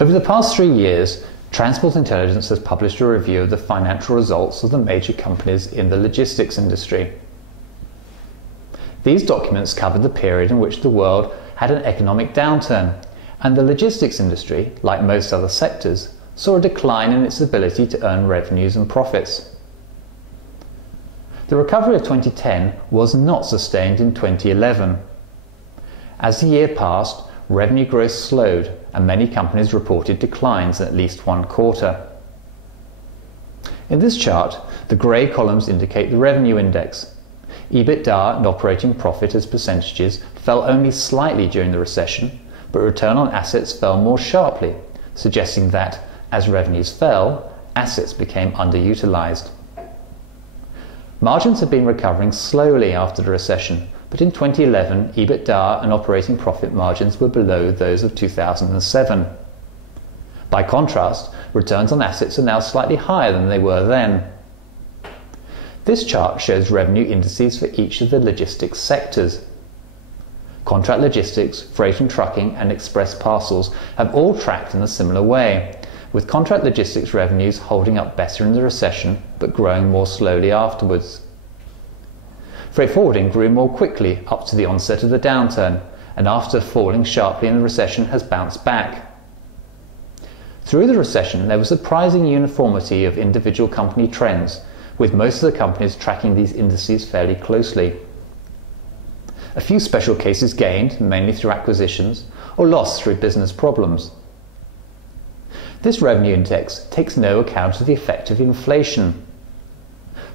Over the past 3 years, Transport Intelligence has published a review of the financial results of the major companies in the logistics industry. These documents covered the period in which the world had an economic downturn, and the logistics industry, like most other sectors, saw a decline in its ability to earn revenues and profits. The recovery of 2010 was not sustained in 2011. As the year passed, revenue growth slowed and many companies reported declines in at least one quarter. In this chart, the grey columns indicate the revenue index. EBITDA and operating profit as percentages fell only slightly during the recession, but return on assets fell more sharply, suggesting that, as revenues fell, assets became underutilized. Margins have been recovering slowly after the recession, but in 2011, EBITDA and operating profit margins were below those of 2007. By contrast, returns on assets are now slightly higher than they were then. This chart shows revenue indices for each of the logistics sectors. Contract logistics, freight and trucking, and express parcels have all tracked in a similar way, with contract logistics revenues holding up better in the recession but growing more slowly afterwards. Freight forwarding grew more quickly up to the onset of the downturn, and after falling sharply in the recession has bounced back. Through the recession, there was surprising uniformity of individual company trends, with most of the companies tracking these indices fairly closely. A few special cases gained, mainly through acquisitions, or lost through business problems. This revenue index takes no account of the effect of inflation.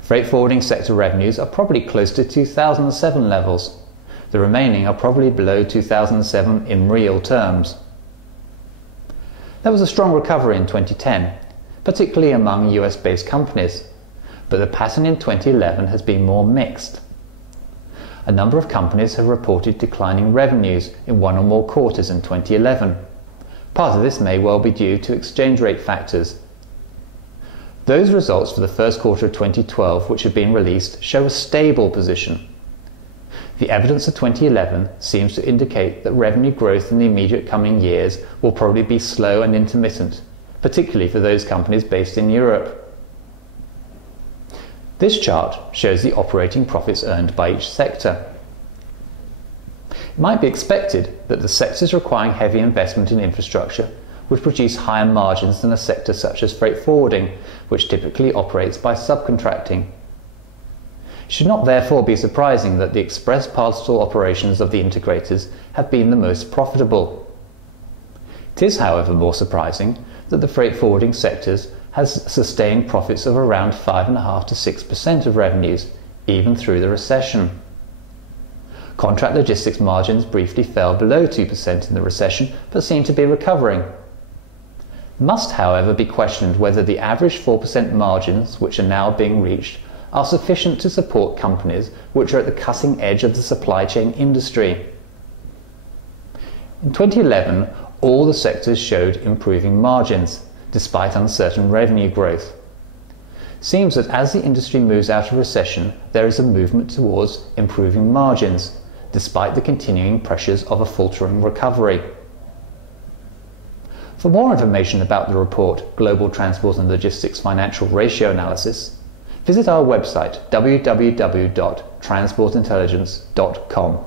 Freight forwarding sector revenues are probably close to 2007 levels. The remaining are probably below 2007 in real terms. There was a strong recovery in 2010, particularly among US-based companies, but the pattern in 2011 has been more mixed. A number of companies have reported declining revenues in one or more quarters in 2011. Part of this may well be due to exchange rate factors. Those results for the first quarter of 2012 which have been released show a stable position. The evidence of 2011 seems to indicate that revenue growth in the immediate coming years will probably be slow and intermittent, particularly for those companies based in Europe. This chart shows the operating profits earned by each sector. It might be expected that the sectors requiring heavy investment in infrastructure would produce higher margins than a sector such as freight forwarding, which typically operates by subcontracting. It should not therefore be surprising that the express parcel operations of the integrators have been the most profitable. It is, however, more surprising that the freight forwarding sectors has sustained profits of around 5.5% to 6% of revenues, even through the recession. Contract logistics margins briefly fell below 2% in the recession, but seem to be recovering. Must, however, be questioned whether the average 4% margins which are now being reached are sufficient to support companies which are at the cutting edge of the supply chain industry. In 2011, all the sectors showed improving margins, despite uncertain revenue growth. It seems that as the industry moves out of recession, there is a movement towards improving margins, despite the continuing pressures of a faltering recovery. For more information about the report Global Transport and Logistics Financial Ratio Analysis, visit our website www.transportintelligence.com.